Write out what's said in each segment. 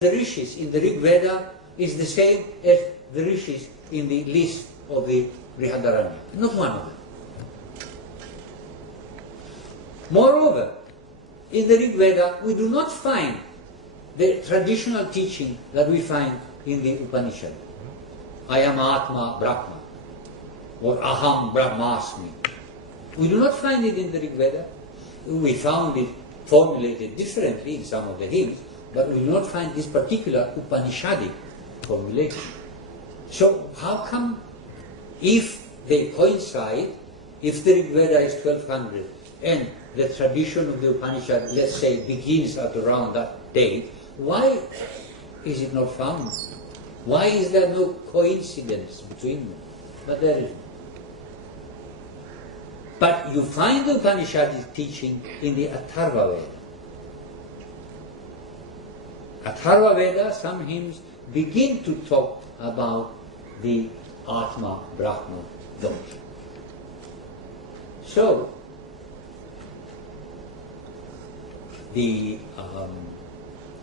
the rishis in the Rig Veda is the same as the rishis in the list of the Brihadaranya. Not one of them. Moreover, in the Rig Veda we do not find the traditional teaching that we find in the Upanishad. I am Atma Brahma, or Aham Brahmasmi. We do not find it in the Rig Veda. We found it formulated differently in some of the hymns, but we do not find this particular Upanishadic formulation. So how come, if they coincide, if the Rig Veda is 1200 and the tradition of the Upanishad, let's say, begins at around that date, why is it not found? Why is there no coincidence between them? But there is. But you find the Upanishadic teaching in the Atharva Veda. Atharva Veda, some hymns begin to talk about the Atma Brahma dosha. So, the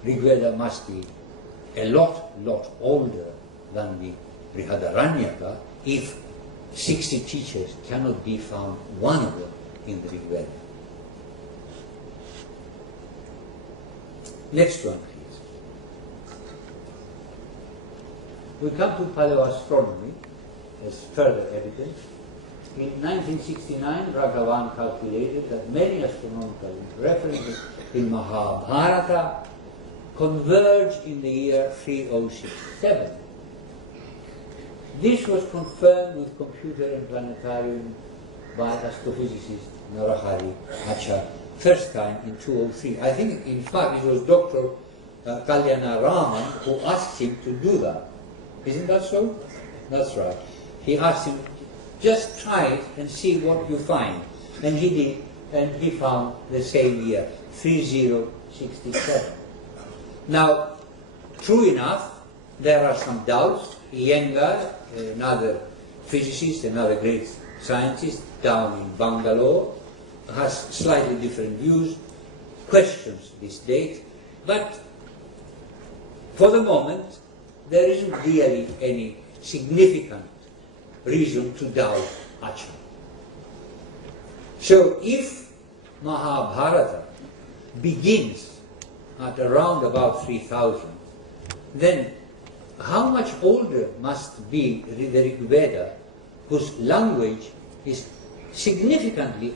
Rig Veda must be a lot older than the Brihadaranyaka if 60 teachers cannot be found, one of them, in the Rig Veda. Next one, please. We come to paleoastronomy as further evidence. In 1969, Raghavan calculated that many astronomical references in Mahabharata converged in the year 3067. This was confirmed with computer and planetarium by astrophysicist Narahari Achar, first time in 2003. I think, in fact, it was Dr. Kalyana Raman who asked him to do that. Isn't that so? That's right. He asked him, just try it and see what you find. And he did, and he found the same year, 3067. Now, true enough, there are some doubts. Iyengar, another physicist, another great scientist down in Bangalore, has slightly different views, questions this date, but for the moment there isn't really any significant reason to doubt Achar. So if Mahabharata begins at around about 3000, then how much older must be the Rig Veda, whose language is significantly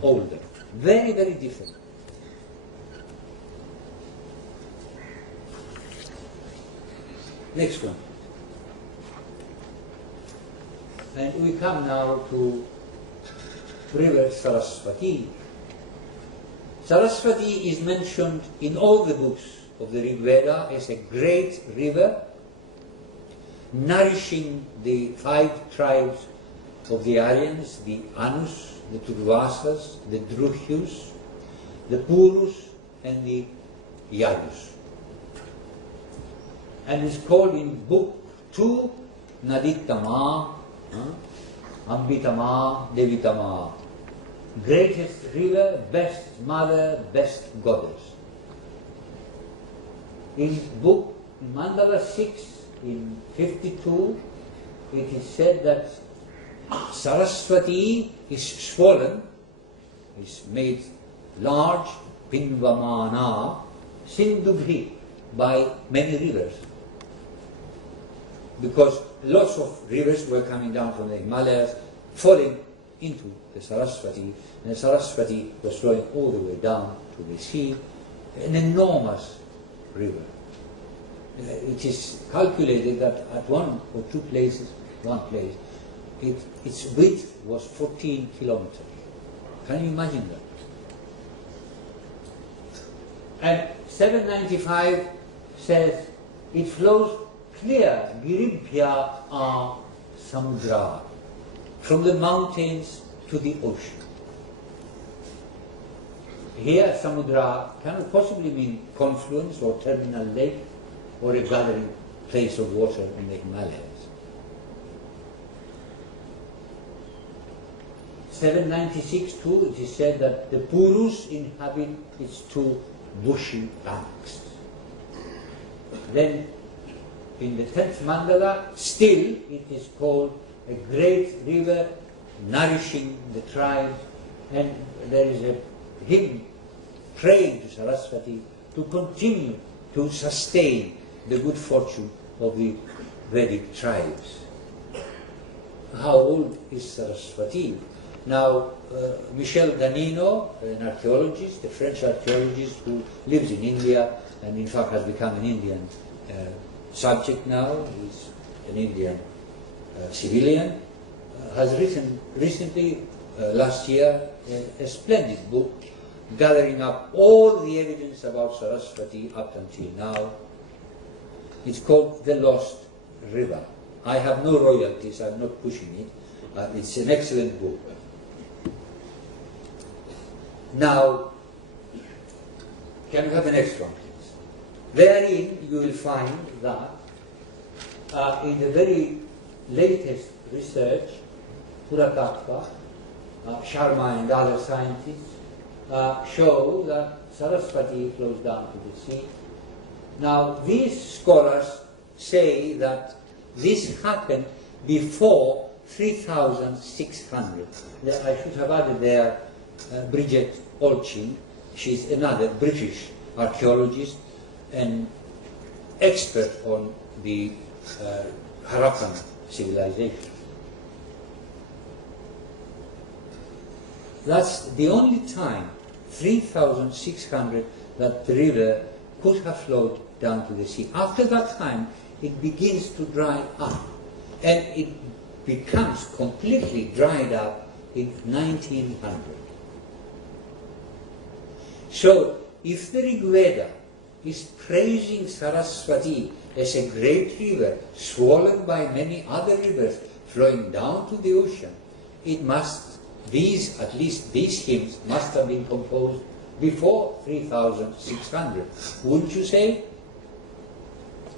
older, very, very different. Next one. And we come now to river Saraswati. Saraswati is mentioned in all the books of the Rig Veda as a great river nourishing the 5 tribes of the Aryans, the Anus, the Turvasas, the Druhyus, the Purus, and the Yadus. And is called in book 2 Naditama, Ambitama, Devitama. Greatest river, best mother, best goddess. In book Mandala 6, in 52, it is said that Saraswati is swollen, is made large, Pinvamana, Sindubhi, by many rivers. Because lots of rivers were coming down from the Himalayas, falling into the Saraswati, and the Saraswati was flowing all the way down to the sea, an enormous river. It is calculated that at one or two places, its width was 14 kilometers. Can you imagine that? And 795 says it flows clear, Giribhya a Samudra, from the mountains to the ocean. Here, Samudra cannot possibly mean confluence or terminal lake, or a gathering place of water in the Himalayas. 796 too, it is said that the Purus inhabit its 2 bushy banks. Then in the 10th mandala, still it is called a great river nourishing the tribes, and there is a hymn praying to Saraswati to continue to sustain the good fortune of the Vedic tribes. How old is Saraswati? Now, Michel Danino, an archaeologist, a French archaeologist who lives in India and in fact has become an Indian subject now, he's an Indian civilian, has written recently, last year, a splendid book gathering up all the evidence about Saraswati up until now. It's called The Lost River. I have no royalties, I'm not pushing it. It's an excellent book. Now, can we have the next one, please? Therein you will find that in the very latest research, Puratattva, Sharma and other scientists show that Saraswati flows down to the sea. Now, these scholars say that this happened before 3600. I should have added there Bridget Olchin. She's another British archaeologist and expert on the Harappan civilization. That's the only time, 3600, that the river could have flowed down to the sea. After that time, it begins to dry up, and it becomes completely dried up in 1900. So, if the Rig Veda is praising Saraswati as a great river swollen by many other rivers flowing down to the ocean, it must, at least these hymns must have been composed before 3600. Wouldn't you say?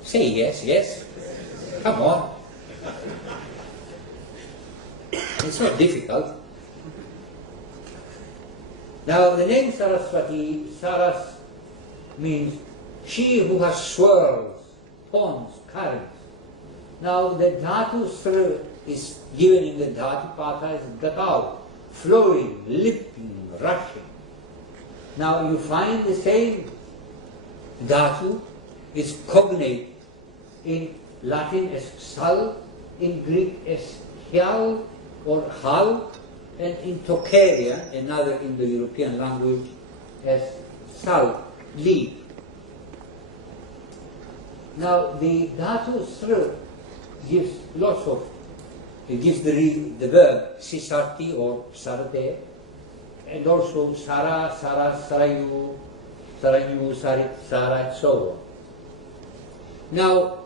Say yes, yes. Come on. It's not difficult. Now the name Saraswati, Saras means she who has swirls, ponds, currents. Now the dhatu sr is given in the dhatu patha as gatau, flowing, leaping, rushing. Now you find the same dhatu is cognate in Latin as sal, in Greek as hial or hal, and in Tokaria, another Indo-European language, as sal, leap. Now the dhatu sr gives lots of, it gives the verb sisarti or sarate, and also sara, sara, sarayu, sarayu, sarit, sara, and so on. Now,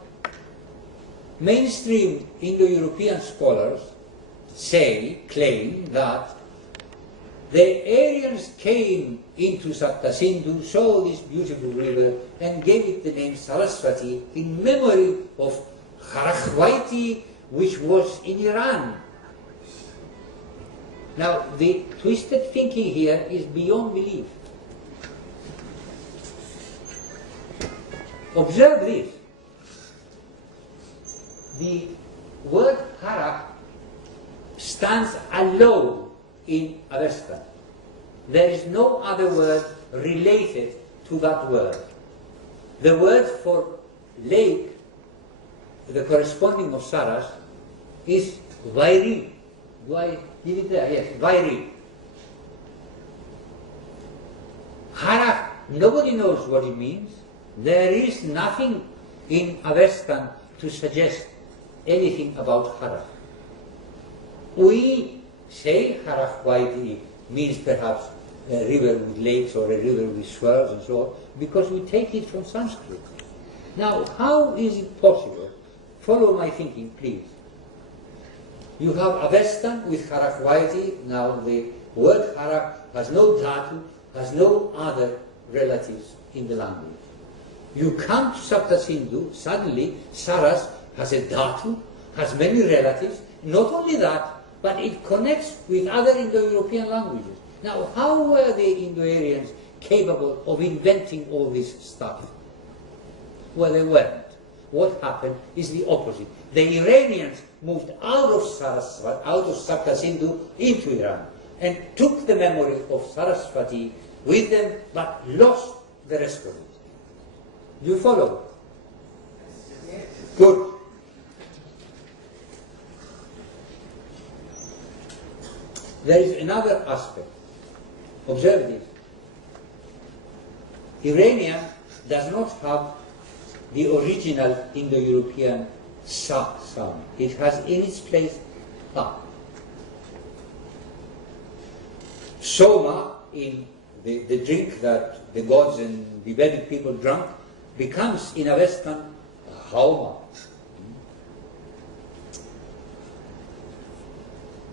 mainstream Indo-European scholars claim that the Aryans came into Saptasindhu, saw this beautiful river, and gave it the name Saraswati in memory of Kharachvaiti, which was in Iran. Now, the twisted thinking here is beyond belief. Observe this. The word Harak stands alone in Avestan. There is no other word related to that word. The word for lake, the corresponding of Saras, is Vairi. Do I give it there? Yes, Vairi. Harak, nobody knows what it means. There is nothing in Avestan to suggest anything about Harak. We say Harakvaiti means perhaps a river with lakes or a river with swirls and so on, because we take it from Sanskrit. Now, how is it possible? Follow my thinking, please. You have Avestan with Harakvaiti. Now, the word Harak has no dhatu, has no other relatives in the language. You come to Saptasindhu, suddenly Saras has a dhatu, has many relatives. Not only that, but it connects with other Indo-European languages. Now, how were the Indo-Aryans capable of inventing all this stuff? Well, they weren't. what happened is the opposite. The Iranians moved out of Saraswati, out of Sapta Sindhu into Iran, and took the memory of Saraswati with them, but lost the rest of it. Do you follow? Yes. Good. There is another aspect. Observe this. Iranian does not have the original Indo-European sa sound. It has in its place ha. Soma, in the drink that the gods and the Vedic people drank, becomes in a Western hauma.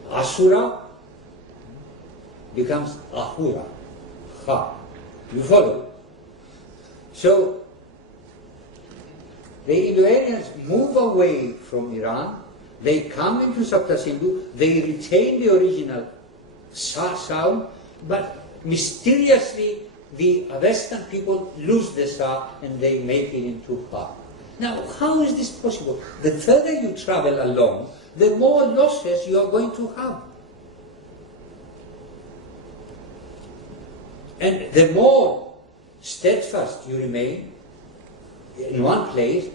Asura becomes ahura, ha. You follow? So, the Indo-Aryans move away from Iran, they come into Sapta Sindhu, they retain the original sa sound, but mysteriously the Western people lose the sa and they make it into ha. Now, how is this possible? The further you travel along, the more losses you are going to have. And the more steadfast you remain in one place,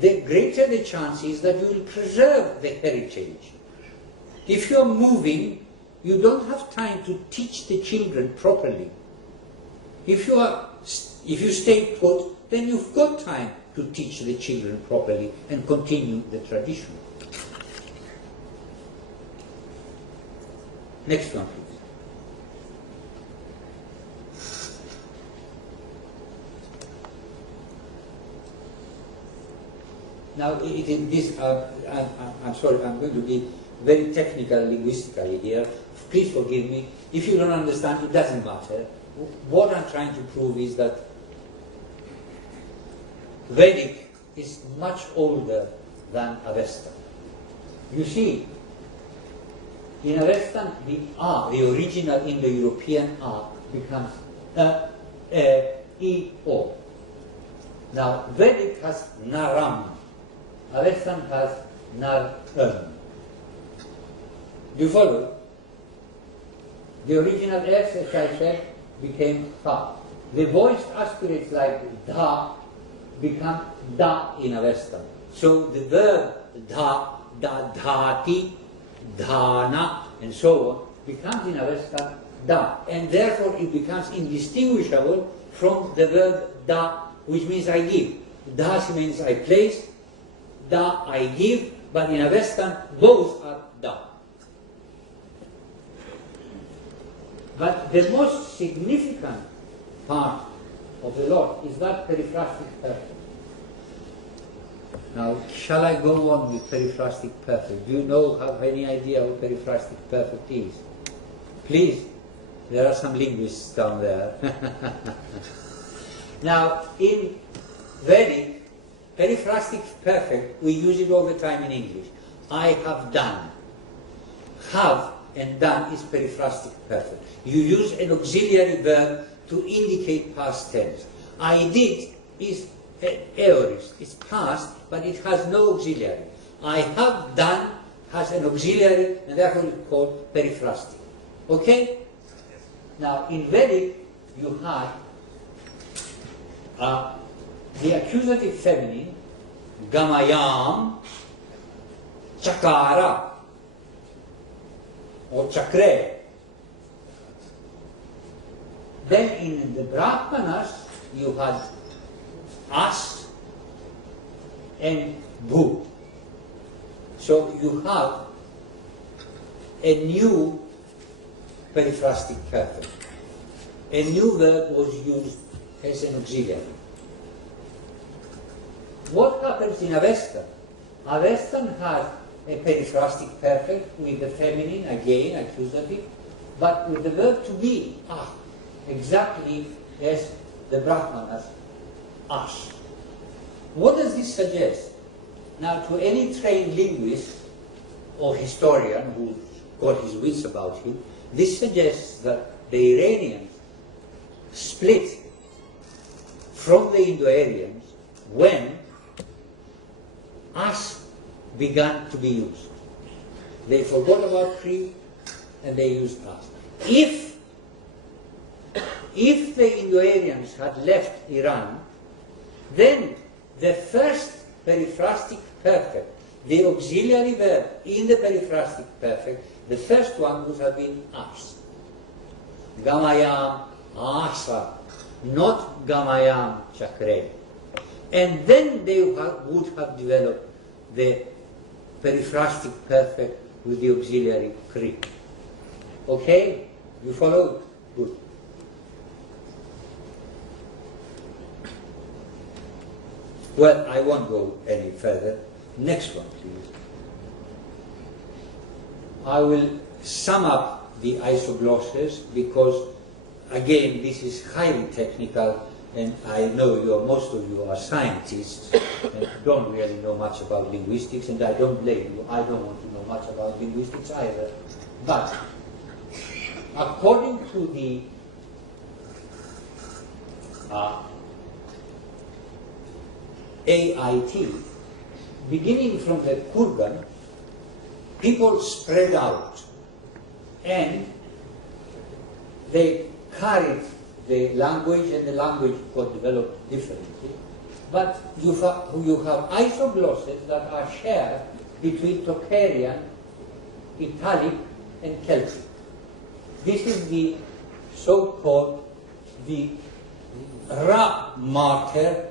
the greater the chance is that you will preserve the heritage. If you are moving, you don't have time to teach the children properly. If you stay put, then you've got time to teach the children properly and continue the tradition. Next one, please. Now, I'm sorry, I'm going to be very technical linguistically here. Please forgive me. If you don't understand, it doesn't matter. What I'm trying to prove is that Vedic is much older than Avesta. You see, in Avesta, the A, the original Indo-European A, becomes E, O. Now, Vedic has Naram. Avestan has Nar. Do you follow? The original S, as I said, became Tha. The voiced aspirates like Da become Da in Avestan. So the verb Da, Da, Dhati, Dhana, and so on becomes in Avestan Da. And therefore it becomes indistinguishable from the verb Da, which means I give. Da means I place, Da I give, but in Avestan both are Da. But the most significant part of the lot is that periphrastic perfect. Now, shall I go on with periphrastic perfect? Do you have any idea what periphrastic perfect is? Please, there are some linguists down there. Now, in Vedic, periphrastic perfect, we use it all the time in English. I have done. Have and done is periphrastic perfect. You use an auxiliary verb to indicate past tense. I did is aorist, it's past, but it has no auxiliary. I have done has an auxiliary, and therefore it's called periphrastic. Okay? Now, in Vedic, you have the accusative feminine, Gamayam, Chakara, or Chakre. Then in the Brahmanas, you had As and Bu. So you have a new periphrastic perfect. A new verb was used as an auxiliary. What happens in Avesta? Avestan has a periphrastic perfect with the feminine, again, accusative, but with the verb to be, exactly as the Brahmanas, ash. What does this suggest? Now, to any trained linguist or historian who's got his wits about him, this suggests that the Iranians split from the Indo-Aryans when us began to be used. They forgot about Crete and they used us. If the Indo-Aryans had left Iran, then the first periphrastic perfect, the auxiliary verb in the periphrastic perfect, the first one would have been us. Gamayam asa, not gamayam chakre. And then they would have developed the periphrastic perfect with the auxiliary kri. Okay? You follow? Good. Well, I won't go any further. Next one, please. I will sum up the isoglosses because, again, this is highly technical, and I know most of you are scientists and don't really know much about linguistics, and I don't blame you. I don't want to know much about linguistics either. But according to the AIT, beginning from the Kurgan, people spread out and they carried the language, and the language got developed differently. But you have isoglosses that are shared between Tocharian, Italic, and Celtic. This is the so-called the Ra marker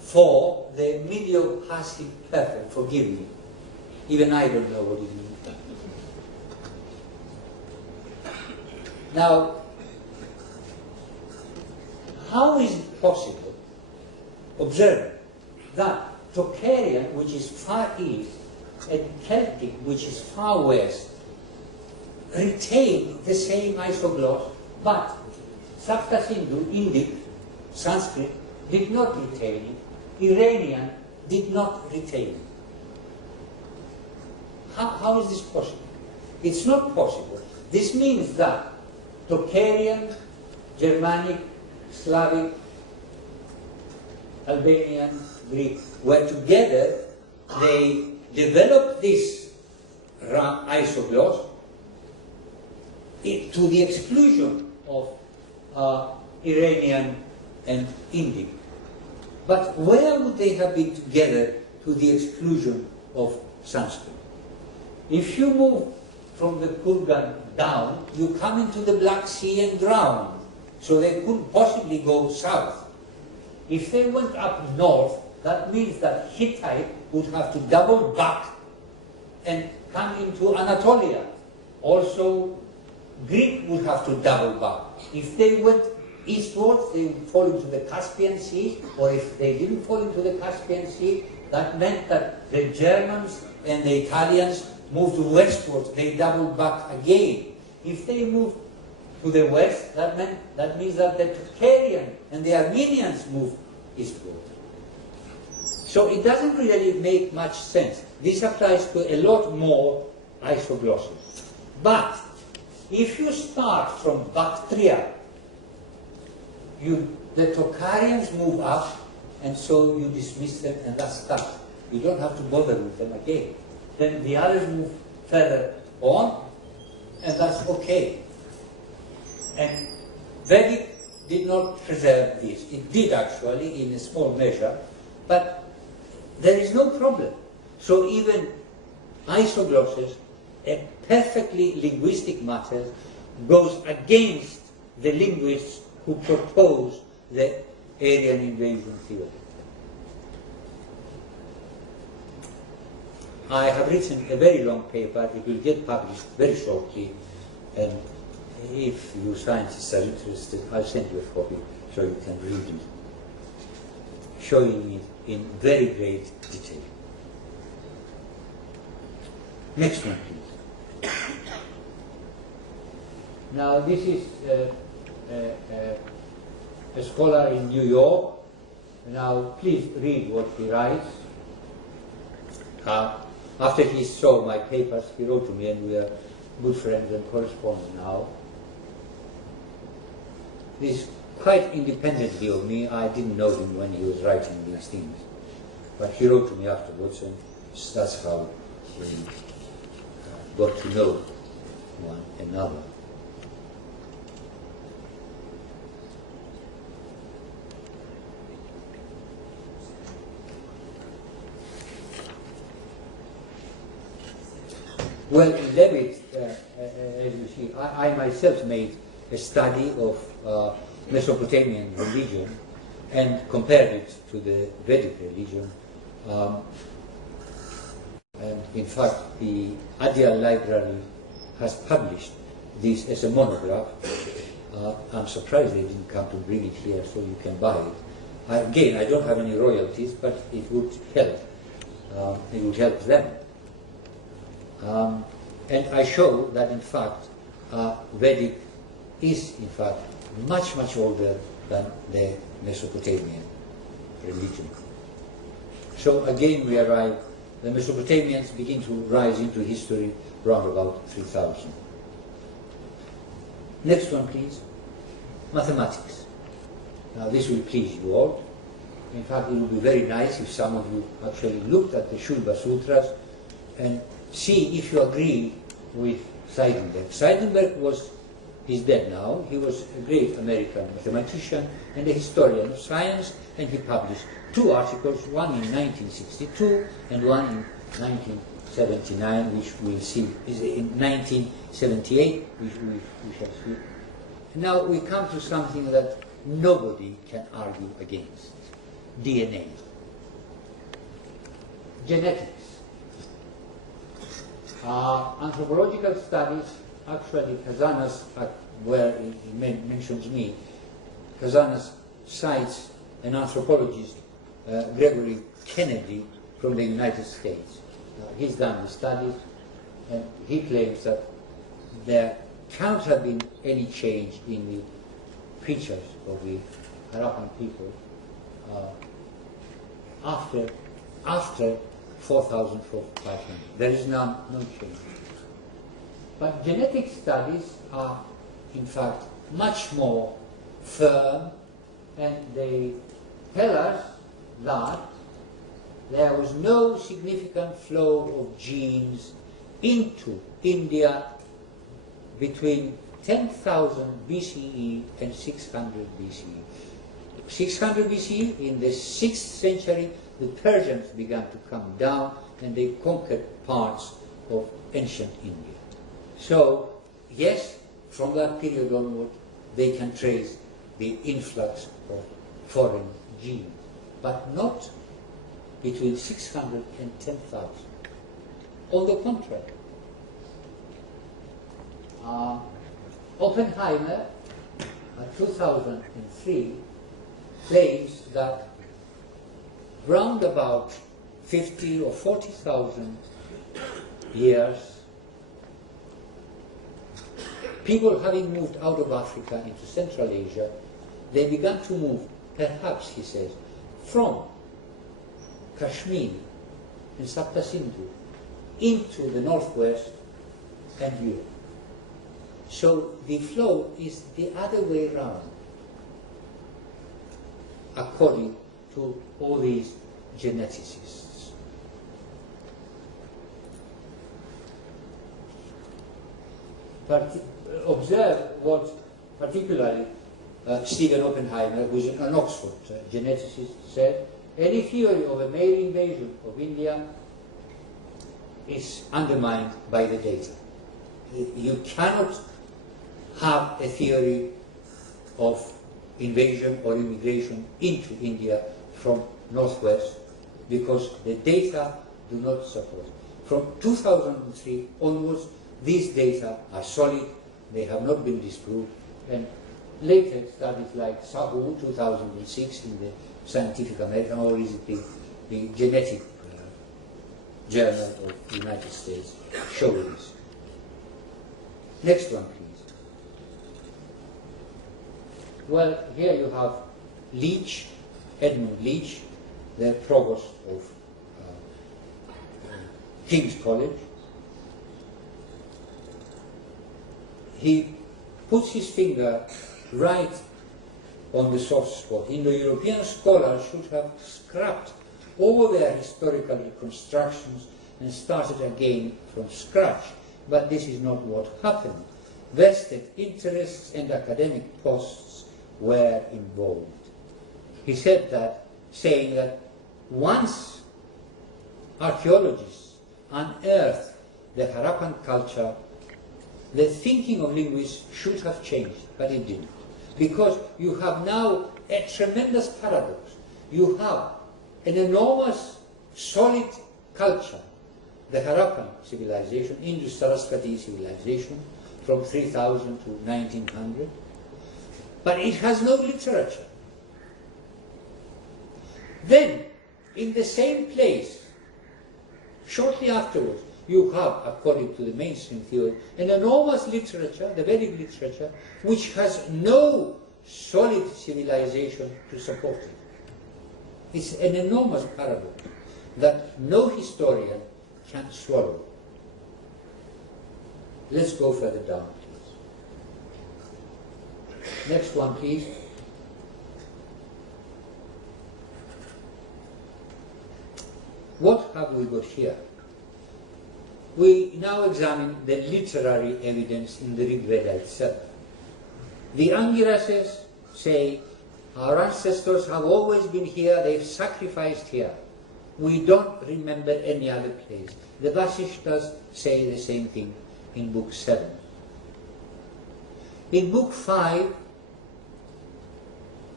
for the medial passive perfect. Forgive me. Even I don't know what it means. Now, how is it possible, observe, that Tocharian, which is far east, and Celtic, which is far west, retain the same isogloss, but Sapta Sindhu, Indic, Sanskrit, did not retain it, Iranian did not retain it. How is this possible? It's not possible. This means that Tocharian, Germanic, Slavic, Albanian, Greek were together. They developed this isogloss to the exclusion of Iranian and Indic. But where would they have been together to the exclusion of Sanskrit? If you move from the Kurgan down, you come into the Black Sea and drown. So they couldn't possibly go south. If they went up north, that means that Hittite would have to double back and come into Anatolia. Also, Greek would have to double back. If they went eastwards, they would fall into the Caspian Sea, or if they didn't fall into the Caspian Sea, that meant that the Germans and the Italians moved westwards, they doubled back again. If they moved to the west, that means that the Tocharian and the Armenians moved eastward. So it doesn't really make much sense. This applies to a lot more isoglosses. But if you start from Bactria, the Tocharians move up, and so you dismiss them, and that's that. You don't have to bother with them again. Then the others move further on, and that's okay. And Vedic did not preserve this. It did actually, in a small measure, but there is no problem. So even isoglosses, a perfectly linguistic matter, goes against the linguists who propose the Aryan invasion theory. I have written a very long paper. It will get published very shortly, and if you scientists are interested, I'll send you a copy so you can read it, showing it in very great detail. Next one, please. Now, this is a scholar in New York. Now, please read what he writes. After he saw my papers, he wrote to me, and we are good friends and correspond now. This is quite independently of me. I didn't know him when he was writing these things. But he wrote to me afterwards, and So that's how we got to know one another. Well, in Levitt, as you see, I myself made a study of Mesopotamian religion and compared it to the Vedic religion. And in fact, the Adyal Library has published this as a monograph. I'm surprised they didn't come to bring it here so you can buy it. Again, I don't have any royalties, but it would help. It would help them. And I show that in fact Vedic is in fact much, much older than the Mesopotamian religion. So again we arrive, the Mesopotamians begin to rise into history around about 3000. Next one please, mathematics. Now this will please you all. In fact it would be very nice if some of you actually looked at the Shulba Sutras and see if you agree with Seidenberg. Seidenberg he's dead now, he was a great American mathematician and a historian of science, and he published two articles, one in 1962 and one in 1979, which we'll see, is in 1978, which we shall see. Now we come to something that nobody can argue against, DNA. Genetics. Anthropological studies, actually Kazanas, where he mentions me, Kazanas cites an anthropologist, Gregory Kennedy, from the United States. He's done the studies, and he claims that there can't have been any change in the features of the Harappan people after 4,500. There is no change. But genetic studies are, in fact, much more firm, and they tell us that there was no significant flow of genes into India between 10,000 BCE and 600 BCE. 600 BCE, in the 6th century, the Persians began to come down and they conquered parts of ancient India. So, yes, from that period onward, they can trace the influx of foreign genes, but not between 600 and 10,000. On the contrary, Oppenheimer, 2003, claims that round about 50 or 40,000 years, people having moved out of Africa into Central Asia, they began to move, perhaps, he says, from Kashmir and Sapta Sindhu into the northwest and Europe. So the flow is the other way around, according to all these geneticists. Observe what particularly Stephen Oppenheimer, who is an Oxford geneticist, said: any theory of a male invasion of India is undermined by the data. You cannot have a theory of invasion or immigration into India from northwest because the data do not support it. From 2003 onwards, these data are solid, they have not been disproved, and later studies like Sahu 2006 in the Scientific American, or is it the Genetic Journal of the United States, show this. Next one, please. Well, here you have Leach, Edmund Leach, the provost of King's College. He puts his finger right on the soft spot. Indo-European scholars should have scrapped all their historical reconstructions and started again from scratch. But this is not what happened. Vested interests and academic posts were involved. He said that, saying that once archaeologists unearthed the Harappan culture, the thinking of linguists should have changed, but it didn't. Because you have now a tremendous paradox. You have an enormous, solid culture, the Harappan civilization, Indus-Sarasvati civilization, from 3000 to 1900, but it has no literature. Then, in the same place, shortly afterwards, you have, according to the mainstream theory, an enormous literature, the Vedic literature, which has no solid civilization to support it. It's an enormous paradox that no historian can swallow. Let's go further down, please. Next one, please. What have we got here? We now examine the literary evidence in the Rig Veda itself. The Angirases say, our ancestors have always been here, they've sacrificed here. We don't remember any other place. The Vasishtas say the same thing in book 7. In book 5,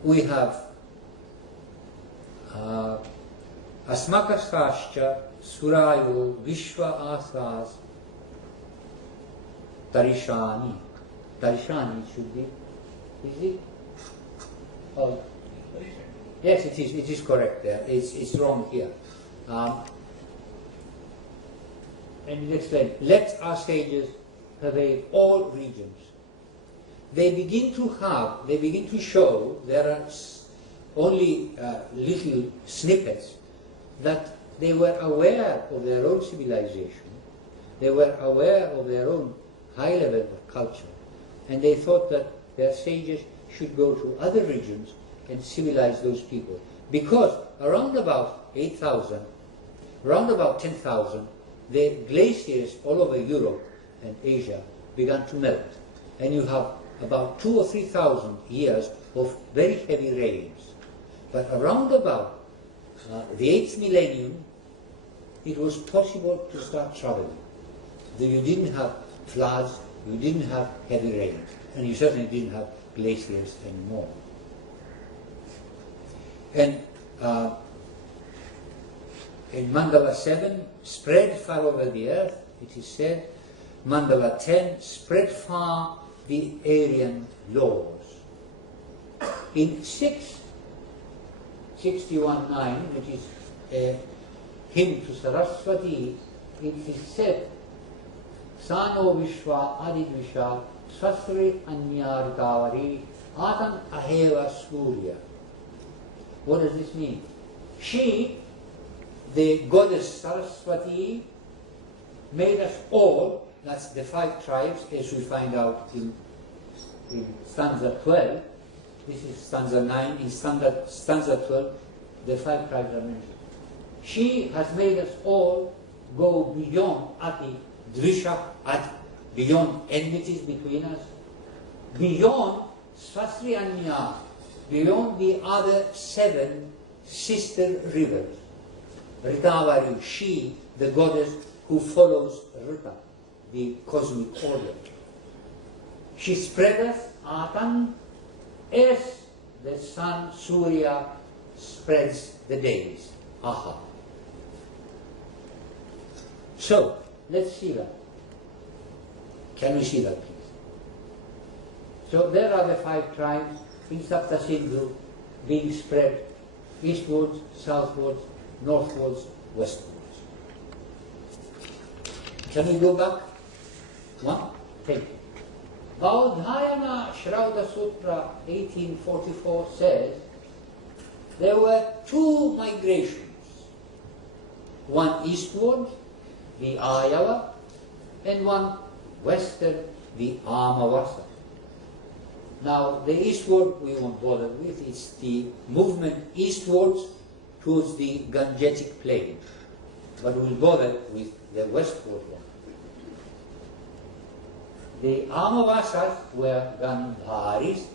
we have Asmakastascha Surayo Vishwa Asas Tarishani. Tarishani should be, is it? Oh, yes, it is correct there. It's wrong here. And it explains, let our sages pervade all regions. They begin to show, there are only little snippets, that they were aware of their own civilization, they were aware of their own high level of culture, and they thought that their sages should go to other regions and civilize those people. Because around about 8,000, around about 10,000, the glaciers all over Europe and Asia began to melt. And you have about 2,000 or 3,000 years of very heavy rains. But around about the 8th millennium, it was possible to start traveling. You didn't have floods, you didn't have heavy rains, and you certainly didn't have glaciers anymore. And in Mandala 7, spread far over the earth, it is said. Mandala 10, spread far the Aryan laws. In 661.9, which is a hymn to Saraswati, it is said, Sano Vishwa Adidvisha Swasri Anyarikavari Atan Aheva Surya. What does this mean? She, the goddess Saraswati, made us all, that's the 5 tribes, as we find out in stanza 12. This is stanza 9. In stanza 12, the 5 tribes are mentioned. She has made us all go beyond Ati Drisha, beyond enmities between us, beyond Swasri Anya, beyond the other 7 sister rivers. Ritavari, she, the goddess who follows Rita, the cosmic order. She spreadeth Atan as the sun Surya spreads the days. Aha. So, let's see that. Can we see that, please? So there are the 5 tribes in Sapta Sindhu being spread eastwards, southwards, northwards, westwards. Can we go back? One? Thank you. Baudhayana Shrauda Sutra 1844 says there were 2 migrations. One eastward, the Ayava, and one western, the Amavasa. Now, the eastward we won't bother with. It's the movement eastwards towards the Gangetic plain, but we'll bother with the westward one. The Amavasas were Gandharis,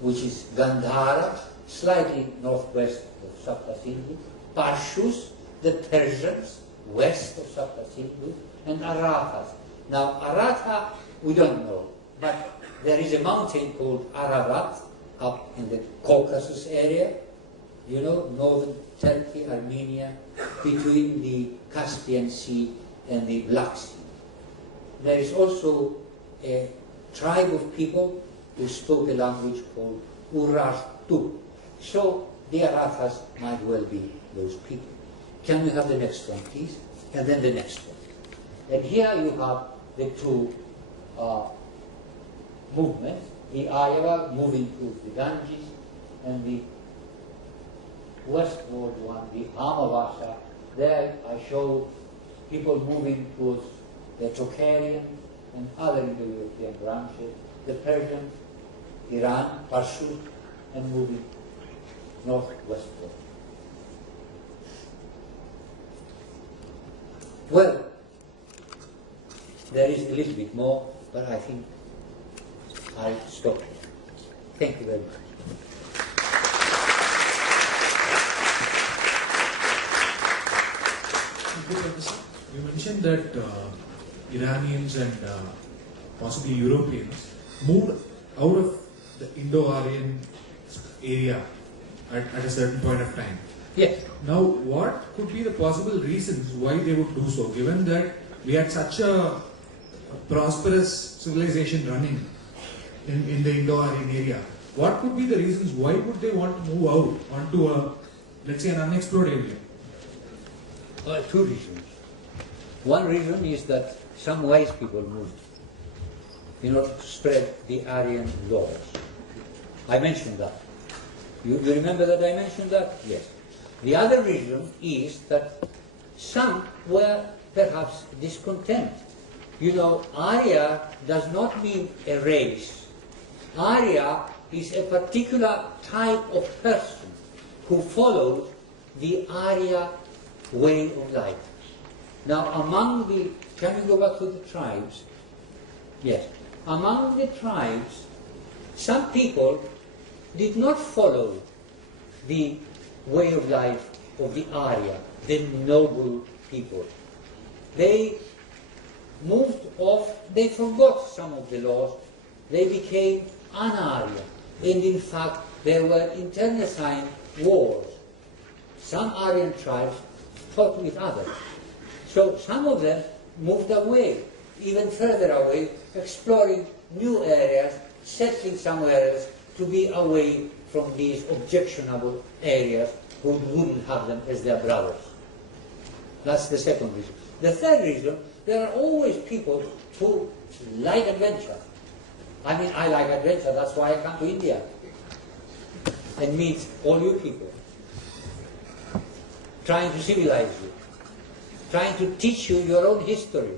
which is Gandhara, slightly northwest of Sapta Sindhu, Parshus, the Persians, west of Sapta Sindhu, and Arathas. Now, Aratha, we don't know, but there is a mountain called Ararat up in the Caucasus area, you know, northern Turkey, Armenia, between the Caspian Sea and the Black Sea. There is also a tribe of people who spoke a language called Urartu. So the Arathas might well be those people. Can we have the next one, please? And then the next one. And here you have the two movements, the Ayava moving towards the Ganges, and the westward one, the Amavasa. There I show people moving towards the Tocharian and other Indo-European branches, the Persians, Iran, Parshut, and moving northwestward. Well, there is a little bit more, but I think I'll stop here. Thank you very much. You mentioned that Iranians and possibly Europeans moved out of the Indo-Aryan area at a certain point of time. Yes. Now, what could be the possible reasons why they would do so, given that we had such a prosperous civilization running in the Indo-Aryan area? What could be the reasons why would they want to move out onto a, let's say, an unexplored area? Two reasons. One reason is that some wise people moved in order to spread the Aryan laws. I mentioned that. You remember that I mentioned that? Yes. The other reason is that some were perhaps discontent. You know, Arya does not mean a race. Arya is a particular type of person who follows the Arya way of life. Now, among the, can we go back to the tribes? Yes. Among the tribes, some people did not follow the way of life of the Arya, the noble people. They moved off, they forgot some of the laws, they became an-Arya, and in fact there were internecine wars. Some Aryan tribes fought with others. So some of them moved away, even further away, exploring new areas, settling somewhere else to be away from these objectionable areas who wouldn't have them as their brothers. That's the second reason. The third reason, there are always people who like adventure. I mean, I like adventure, that's why I come to India and meet all you people, trying to civilize you, trying to teach you your own history,